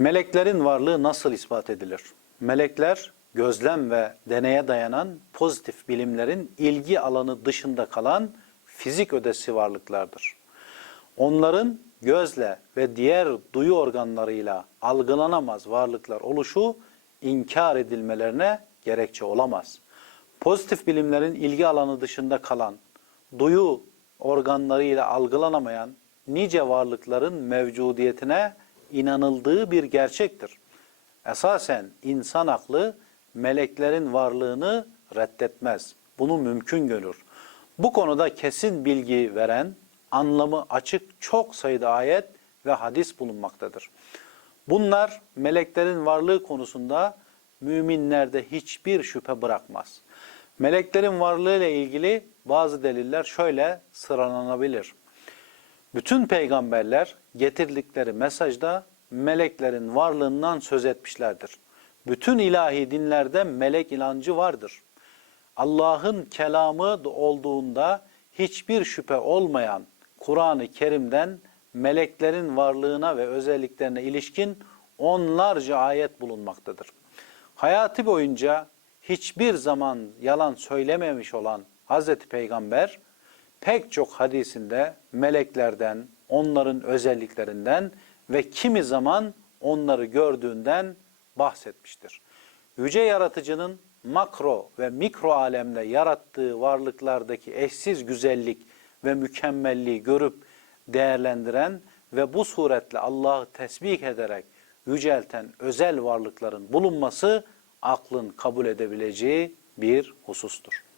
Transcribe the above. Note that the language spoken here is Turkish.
Meleklerin varlığı nasıl ispat edilir? Melekler gözlem ve deneye dayanan pozitif bilimlerin ilgi alanı dışında kalan fizik ödesi varlıklardır. Onların gözle ve diğer duyu organlarıyla algılanamaz varlıklar oluşu inkar edilmelerine gerekçe olamaz. Pozitif bilimlerin ilgi alanı dışında kalan, duyu organlarıyla algılanamayan nice varlıkların mevcudiyetine inanıldığı bir gerçektir. Esasen insan aklı meleklerin varlığını reddetmez. Bunu mümkün görür. Bu konuda kesin bilgi veren, anlamı açık çok sayıda ayet ve hadis bulunmaktadır. Bunlar meleklerin varlığı konusunda müminlerde hiçbir şüphe bırakmaz. Meleklerin varlığı ile ilgili bazı deliller şöyle sıralanabilir. Bütün peygamberler getirdikleri mesajda meleklerin varlığından söz etmişlerdir. Bütün ilahi dinlerde melek inancı vardır. Allah'ın kelamı olduğunda hiçbir şüphe olmayan Kur'an-ı Kerim'den meleklerin varlığına ve özelliklerine ilişkin onlarca ayet bulunmaktadır. Hayatı boyunca hiçbir zaman yalan söylememiş olan Hazreti Peygamber pek çok hadisinde meleklerden, onların özelliklerinden ve kimi zaman onları gördüğünden bahsetmiştir. Yüce Yaratıcının makro ve mikro alemde yarattığı varlıklardaki eşsiz güzellik ve mükemmelliği görüp değerlendiren ve bu suretle Allah'ı tesbih ederek yücelten özel varlıkların bulunması aklın kabul edebileceği bir husustur.